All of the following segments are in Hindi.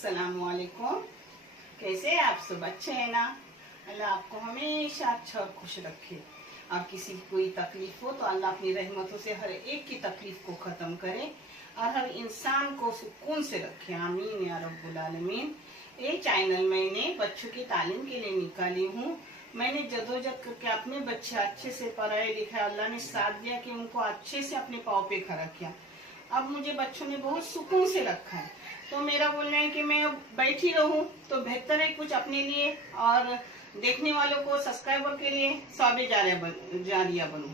अस्सलामुअलैकुम। कैसे हैं आप सब? अच्छे हैं ना? अल्लाह आपको हमेशा अच्छा और खुश रखे। और किसी की कोई तकलीफ हो तो अल्लाह अपनी रहमतों से हर एक की तकलीफ को ख़त्म करे और हर इंसान को सुकून से रखे। आमीन या रब्बुल आलमीन। ये चैनल मैंने बच्चों की तालीम के लिए निकाली हूँ। मैंने जदोजहद करके अपने बच्चे अच्छे से पढ़ाए लिखाए, अल्लाह ने साथ दिया कि उनको अच्छे से अपने पाँव पे खड़ा किया। अब मुझे बच्चों ने बहुत सुकून से रखा है, तो मेरा बोलना है कि मैं अब बैठी रहूं तो बेहतर है कुछ अपने लिए और देखने वालों को, सब्सक्राइबर के लिए सवाबे जारिया बनूं।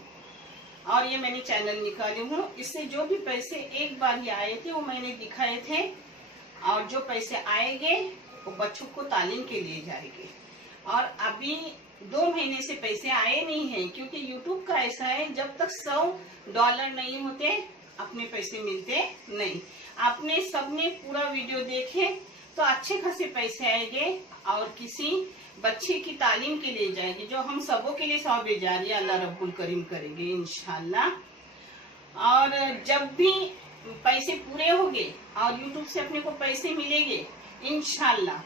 और ये मैंने चैनल निकाली हूँ। इससे जो भी पैसे एक बार ही आए थे वो मैंने दिखाए थे, और जो पैसे आएंगे वो बच्चों को तालीम के लिए जाएंगे। और अभी 2 महीने से पैसे आए नहीं हैं, क्योंकि यूट्यूब का ऐसा है, जब तक $100 नहीं होते अपने पैसे मिलते नहीं। आपने सबने पूरा वीडियो देखे तो अच्छे खासे पैसे आएंगे और किसी बच्चे की तालीम के लिए जाएंगे, जो हम सबों के लिए सवाब जारिया अल्लाह रब्बुल करीम करेंगे इंशाल्लाह। और जब भी पैसे पूरे होंगे और यूट्यूब से अपने को पैसे मिलेंगे इंशाल्लाह,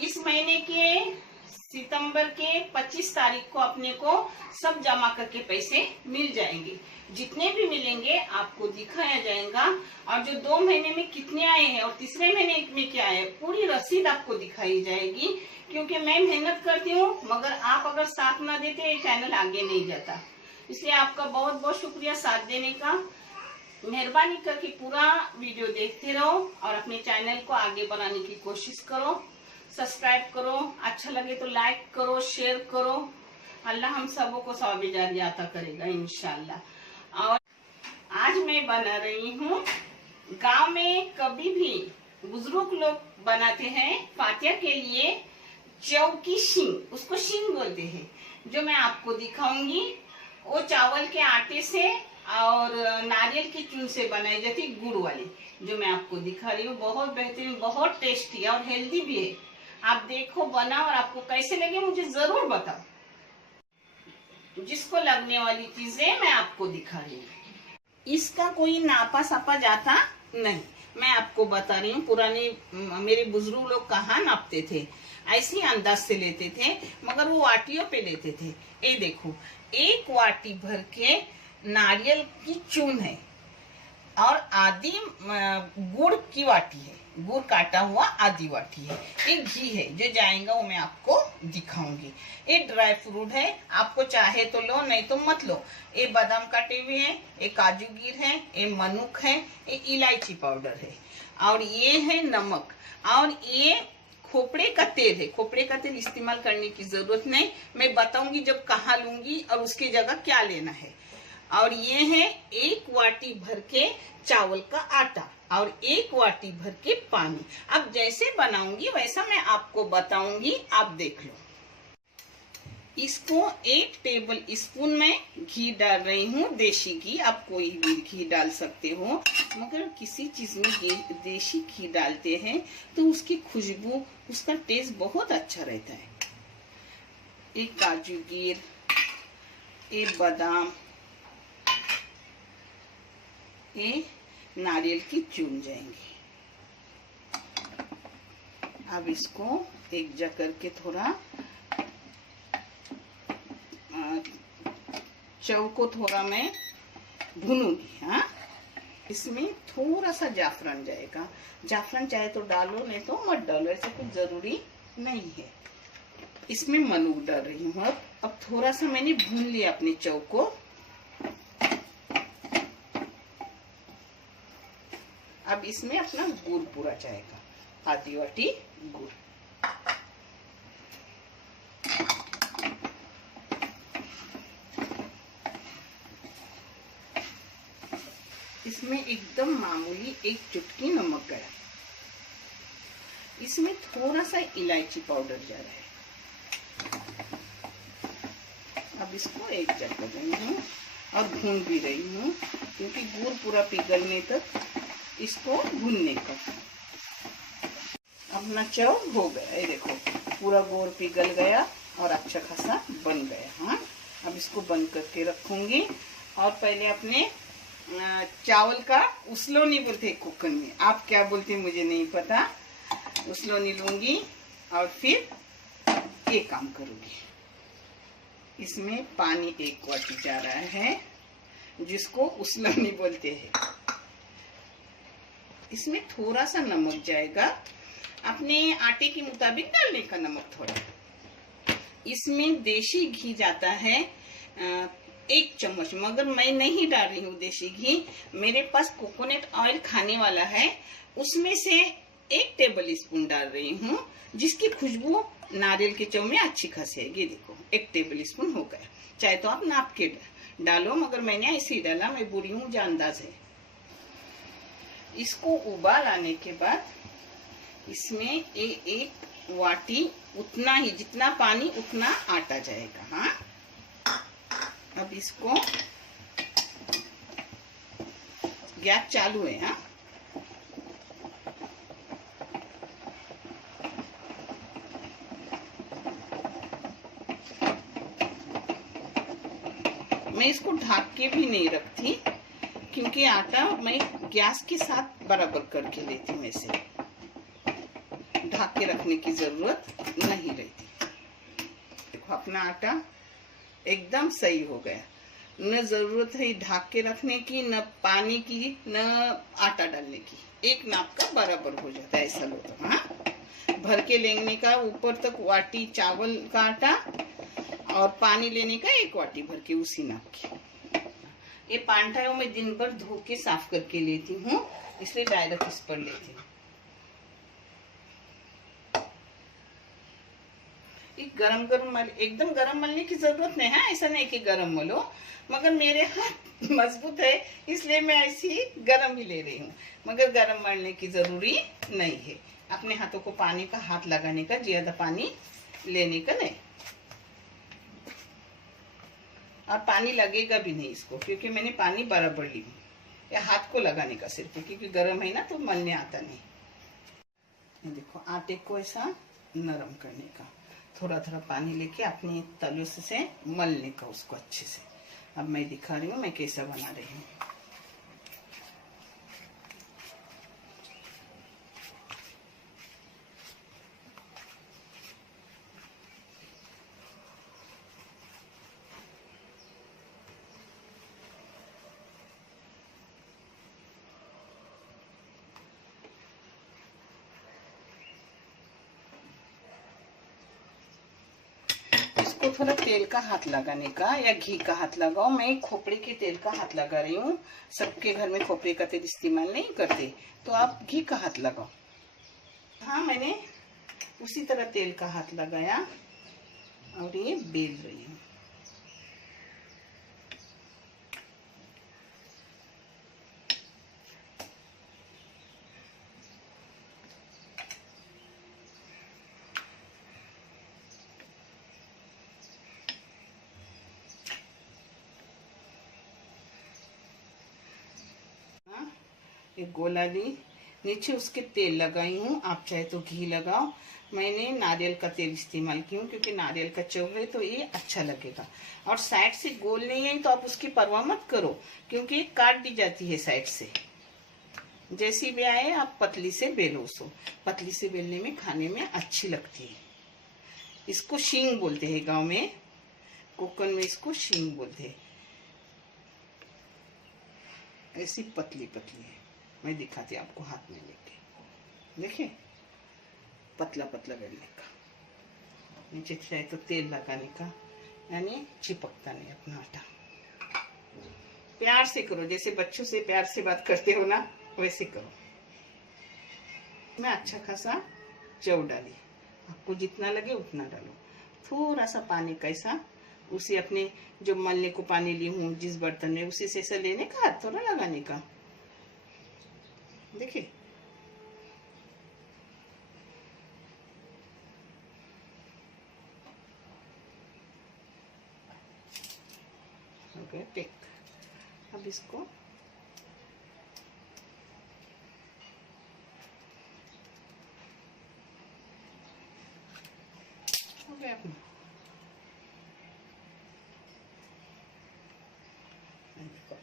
इस महीने के सितंबर के 25 तारीख को अपने को सब जमा करके पैसे मिल जाएंगे। जितने भी मिलेंगे आपको दिखाया जाएगा, और जो 2 महीने में कितने आए हैं और तीसरे महीने में क्या है, पूरी रसीद आपको दिखाई जाएगी। क्योंकि मैं मेहनत करती हूँ, मगर आप अगर साथ ना देते ये चैनल आगे नहीं जाता। इसलिए आपका बहुत बहुत शुक्रिया साथ देने का। मेहरबानी करके पूरा वीडियो देखते रहो और अपने चैनल को आगे बढ़ाने की कोशिश करो। सब्सक्राइब करो, अच्छा लगे तो लाइक करो, शेयर करो। अल्लाह हम सबों को सवाब जारिया अता करेगा इंशाल्लाह। और आज मैं बना रही हूँ, गांव में कभी भी बुजुर्ग लोग बनाते हैं फातिया के लिए जौ की शींग, उसको शींग बोलते हैं। जो मैं आपको दिखाऊंगी वो चावल के आटे से और नारियल की चून से बनाई जाती गुड़ वाली, जो मैं आपको दिखा रही हूँ। बहुत बेहतरीन, बहुत टेस्टी है और हेल्दी भी है। आप देखो, बनाओ और आपको कैसे लगे मुझे जरूर बताओ। जिसको लगने वाली चीजें मैं आपको दिखा रही हूँ। इसका कोई नापा सापा जाता नहीं, मैं आपको बता रही हूँ। पुराने मेरे बुजुर्ग लोग कहाँ नापते थे, ऐसी अंदाज से लेते थे, मगर वो वाटियों पे लेते थे। ये देखो, 1 वाटी भर के नारियल की चून है और आधी गुड़ की वाटी है, गुड़ काटा हुआ आधी वाटी है। ये घी है जो जाएगा वो मैं आपको दिखाऊंगी। ये ड्राई फ्रूट है, आपको चाहे तो लो नहीं तो मत लो। ये बादाम काटे हुए हैं, ये काजू गिर है, ये मनुक है, ये इलायची पाउडर है, और ये है नमक, और ये खोपड़े का तेल है। खोपड़े का तेल इस्तेमाल करने की जरूरत नहीं, मैं बताऊंगी जब कहाँ लूंगी और उसकी जगह क्या लेना है। और ये है 1 वाटी भर के चावल का आटा और 1 वाटी भर के पानी। अब जैसे बनाऊंगी वैसा मैं आपको बताऊंगी, आप देख लो। इसको 1 टेबल स्पून में घी डाल रही हूँ, देसी घी। आप कोई भी घी डाल सकते हो, मगर किसी चीज में देसी घी डालते हैं तो उसकी खुशबू, उसका टेस्ट बहुत अच्छा रहता है। एक काजू गिर, एक बादाम, ये नारियल की चून जाएंगे। अब इसको एक जगह करके थोड़ा चौ को थोड़ा मैं भूनूंगी। हाँ, इसमें थोड़ा सा जाफरान जाएगा। जाफरान चाहे तो डालो, नहीं तो मत डालो, ऐसा कुछ जरूरी नहीं है। इसमें मनुक डाल रही हूँ। अब थोड़ा सा मैंने भून लिया अपने चौ को। अब इसमें अपना गुड़ पूरा जाएगा, आधी वाटी गुड़। इसमें एकदम मामूली 1 चुटकी नमक गया। इसमें थोड़ा सा इलायची पाउडर जा रहा है। अब इसको एक जगह कर रही हूँ और भून भी रही हूँ, क्योंकि गुड़ पूरा पिघलने तक इसको भूनने का। अपना चौ हो गया, ये देखो पूरा गुड़ पिघल गया और अच्छा खासा बन गया। हाँ, अब इसको बंद करके रखूंगी। और पहले अपने चावल का उसलो नहीं बोलते कुकर में, आप क्या बोलते मुझे नहीं पता। उसलोनी लूंगी और फिर ये काम करूंगी। इसमें पानी 1 वाटी जा रहा है, जिसको उसलोनी बोलते हैं। इसमें थोड़ा सा नमक जाएगा, अपने आटे के मुताबिक डालने का नमक थोड़ा। इसमें देशी घी जाता है 1 चम्मच, मगर मैं नहीं डाल रही हूँ देशी घी। मेरे पास कोकोनट ऑयल खाने वाला है, उसमें से 1 टेबल स्पून डाल रही हूँ, जिसकी खुशबू नारियल के चौ में अच्छी खासी है। ये देखो 1 टेबल स्पून हो गया। चाहे तो आप नाप के डालो, मगर मैंने ऐसे ही डाला, मैं बुरी हूँ मुझे अंदाज है। इसको उबाल आने के बाद इसमें 1 वाटी उतना ही, जितना पानी उतना आटा जाएगा। हाँ, अब इसको गैस चालू है। हाँ, मैं इसको ढक के भी नहीं रखती, क्योंकि आटा मैं गैस के साथ बराबर करके लेती हूँ। ऐसे ढक के रखने की जरूरत नहीं रहती। देखो अपना आटा एकदम सही हो गया। न जरूरत है ढक के रखने की, न पानी की, न आटा डालने की। एक नाप का बराबर हो जाता है ऐसा लो तो। हाँ, भर के लेने का ऊपर तक वाटी चावल का आटा और पानी लेने का 1 वाटी भर के उसी नाप की। ये पांठा मैं दिन भर धो के साफ करके लेती हूँ, इसलिए डायरेक्ट इस पर लेती हूँ। गरम गरम एकदम गरम मलने की जरूरत नहीं है। ऐसा नहीं कि गरम मलो, मगर मेरे हाथ मजबूत है इसलिए मैं ऐसी गरम ही ले रही हूँ, मगर गरम मलने की जरूरी नहीं है। अपने हाथों को पानी का हाथ लगाने का, ज्यादा पानी लेने का नहीं। और पानी लगेगा भी नहीं इसको, क्योंकि मैंने पानी बराबर ली हूँ। या हाथ को लगाने का सिर्फ, क्योंकि गर्म है ना तो मलने आता नहीं। ये देखो आटे को ऐसा नरम करने का, थोड़ा थोड़ा पानी लेके अपने तलुए से मलने का उसको अच्छे से। अब मैं दिखा रही हूँ मैं कैसा बना रही हूँ। इसको थोड़ा तेल का हाथ लगाने का या घी का हाथ लगाओ। मैं खोपड़े के तेल का हाथ लगा रही हूँ। सबके घर में खोपड़े का तेल इस्तेमाल नहीं करते, तो आप घी का हाथ लगाओ। हाँ, मैंने उसी तरह तेल का हाथ लगाया और ये बेल रही हूँ। एक गोला ली, नीचे उसके तेल लगाई हूँ। आप चाहे तो घी लगाओ, मैंने नारियल का तेल इस्तेमाल की हूँ, क्योंकि नारियल का चव है तो ये अच्छा लगेगा। और साइड से गोल नहीं है तो आप उसकी परवाह मत करो, क्योंकि काट दी जाती है साइड से। जैसी भी आए आप पतली से बेलो उसको। पतली से बेलने में खाने में अच्छी लगती है। इसको शींग बोलते हैं गाँव में, कोकण में इसको शींग बोलते हैं। ऐसी पतली पतली है, मैं दिखाती आपको हाथ में लेके। देखिए पतला पतला बेलने का, नीचे चाहे तो तेल लगाने का, यानी चिपकता नहीं अपना आटा। प्यार से करो, जैसे बच्चों से प्यार से बात करते हो ना, वैसे करो। मैं अच्छा खासा चव डाली, आपको जितना लगे उतना डालो। थोड़ा सा पानी कैसा, उसे अपने जो मलने को पानी ली हूँ जिस बर्तन में, उसी से ऐसा लेने का, हाथ थोड़ा लगाने का। देखिए ओके टेक। अब इसको हो गया अपना।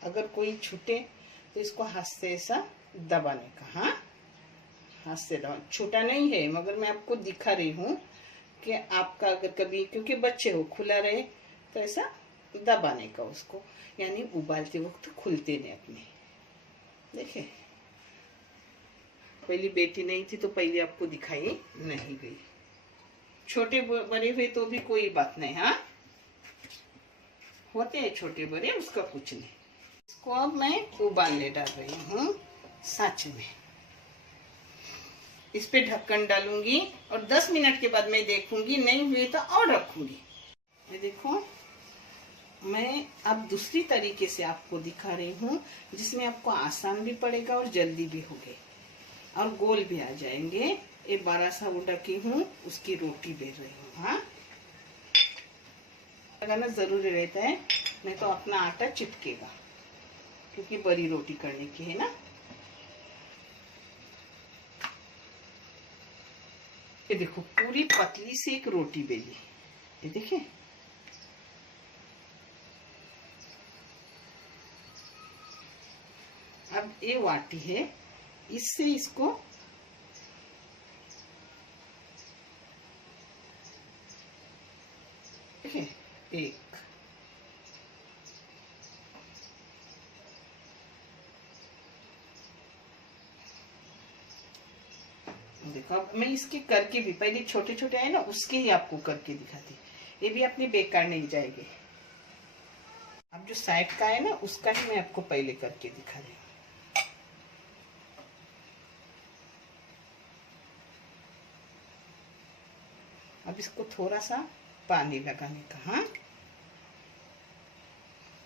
अगर कोई छूटे तो इसको हाथ से ऐसा दबाने का। हाँ, हाथ से छोटा नहीं है, मगर मैं आपको दिखा रही हूँ कि आपका अगर कभी, क्योंकि बच्चे हो खुला रहे तो ऐसा दबाने का उसको, यानी उबालते वक्त खुलते नहीं अपने। देखिए पहली बेटी नहीं थी तो पहले आपको दिखाई नहीं गई, छोटे बड़े हुए तो भी कोई बात नहीं। हाँ होते हैं छोटे बड़े, उसका कुछ नहीं। इसको अब मैं उबालने डाल रही हूँ सांचे में। इस पे ढक्कन डालूंगी और 10 मिनट के बाद मैं देखूंगी, नहीं हुए तो और रखूंगी। ये देखो मैं अब दूसरी तरीके से आपको दिखा रही हूँ, जिसमें आपको आसान भी पड़ेगा और जल्दी भी होगे और गोल भी आ जाएंगे। ये 12 सा उड़ा की हूँ, उसकी रोटी बेल रही हूँ। हाँ लगाना जरूरी रहता है, नहीं तो अपना आटा चिपकेगा, क्योंकि बड़ी रोटी करने की है ना। ये देखो पूरी पतली सी एक रोटी बेली, ये देखिए। अब ये वाटी है, इससे इसको देखिए एक, देखो अब मैं इसके करके भी, पहले छोटे छोटे आए ना उसके ही आपको करके दिखाती, ये भी अपनी बेकार नहीं जाएगी। अब जो साइड का है ना उसका ही मैं आपको पहले करके दिखा रही हूँ। अब इसको थोड़ा सा पानी लगाने का। हाँ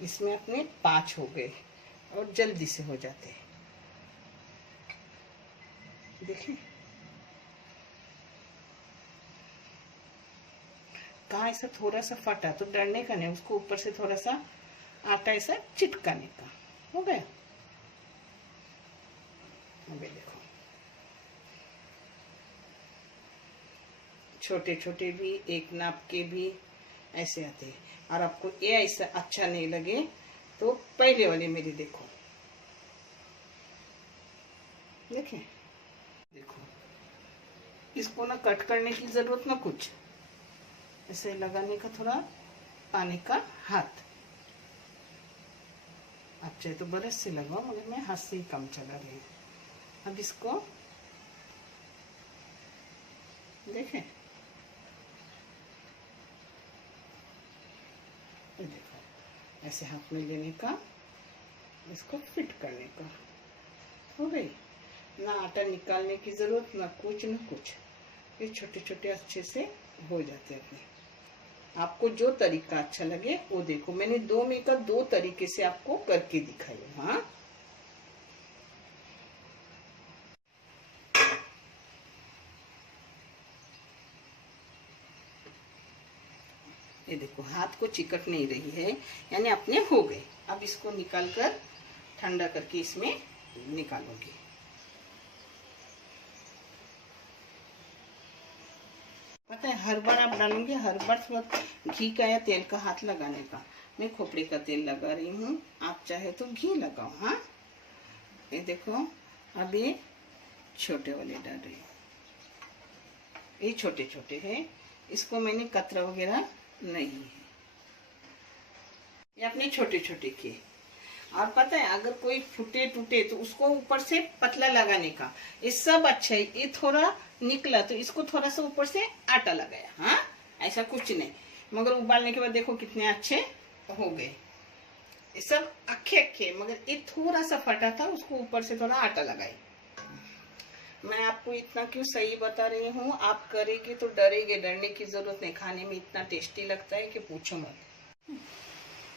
इसमें अपने 5 हो गए और जल्दी से हो जाते हैं। देखिए कहाँ ऐसा थोड़ा सा फटा तो डरने का नहीं, उसको ऊपर से थोड़ा सा आटा ऐसा चिटकाने का। हो गया। अभी देखो छोटे छोटे भी, एक नाप के भी ऐसे आते हैं। और आपको ये ऐसा अच्छा नहीं लगे तो पहले वाले मेरी देखो, देखिए देखो इसको ना कट करने की जरूरत ना कुछ, ऐसे लगाने का थोड़ा पानी का हाथ। आप चाहे तो ब्रश से लगाओ, मगर मैं हाथ से ही कम चला रही हूँ। अब इसको देखें, देखो ऐसे हाथ में लेने का, इसको फिट करने का। हो गई ना, आटा निकालने की जरूरत ना कुछ ना कुछ, ये छोटे छोटे अच्छे से हो जाते हैं अपने। आपको जो तरीका अच्छा लगे वो देखो, मैंने 2 में का 2 तरीके से आपको करके दिखाई। हाँ ये देखो हाथ को चिकट नहीं रही है, यानी अपने हो गए। अब इसको निकाल कर ठंडा करके इसमें निकालूंगी। पता है हर बार आप डालूंगी, हर बार थोड़ा घी का या तेल का हाथ लगाने का। मैं खोपड़े का तेल लगा रही हूँ, आप चाहे तो घी लगाओ। हाँ ये देखो अब ये छोटे वाले डाल रही हूँ, ये छोटे छोटे हैं, इसको मैंने कतरा वगैरह नहीं है, ये अपने छोटे छोटे किए। और पता है अगर कोई फूटे टूटे तो उसको ऊपर से पतला लगाने का, ये सब अच्छा है। ये थोड़ा निकला तो इसको थोड़ा सा ऊपर से आटा लगाया। हाँ ऐसा कुछ नहीं, मगर उबालने के बाद देखो कितने अच्छे हो गए। ये सब अखे अखे, मगर ये थोड़ा सा फटा था, उसको ऊपर से थोड़ा आटा लगाई। मैं आपको इतना क्यों सही बता रही हूँ, आप करेंगे तो डरेंगे, डरने की जरूरत नहीं। खाने में इतना टेस्टी लगता है कि पूछो मत।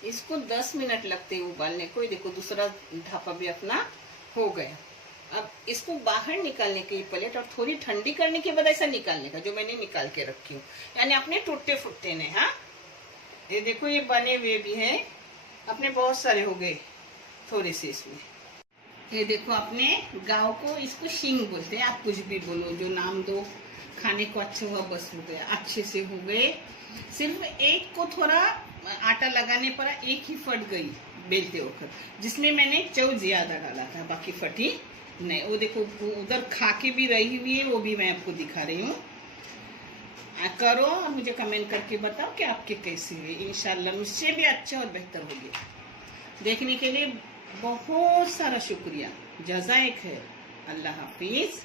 इसको 10 मिनट लगते हैं उबालने को। देखो दूसरा ढापा भी अपना हो गया। अब इसको बाहर निकालने की प्लेट और थोड़ी ठंडी करने के बाद ऐसा निकालने का, जो मैंने निकाल के रखी हूँ, यानी अपने टूटे फुटते ने। हाँ ये देखो ये बने हुए भी हैं अपने, बहुत सारे हो गए थोड़े से इसमें। ये देखो अपने गांव को इसको शींग बोलते हैं, आप कुछ भी बोलो, जो नाम दो, खाने को अच्छा हुआ बस हो गया। अच्छे से हो गए, सिर्फ एक को थोड़ा आटा लगाने पर एक ही फट गई बेलते वक्त, जिसमें मैंने चाउ ज्यादा डाला था, बाकी फटी नहीं, वो देखो उधर खा के भी रही हुई है, वो भी मैं आपको दिखा रही हूँ। करो और मुझे कमेंट करके बताओ कि आपके कैसे हुए। इंशाल्लाह मुझसे भी अच्छा और बेहतर होंगे। देखने के लिए बहुत सारा शुक्रिया, जज़ाए खैर। अल्लाह हाफिज़।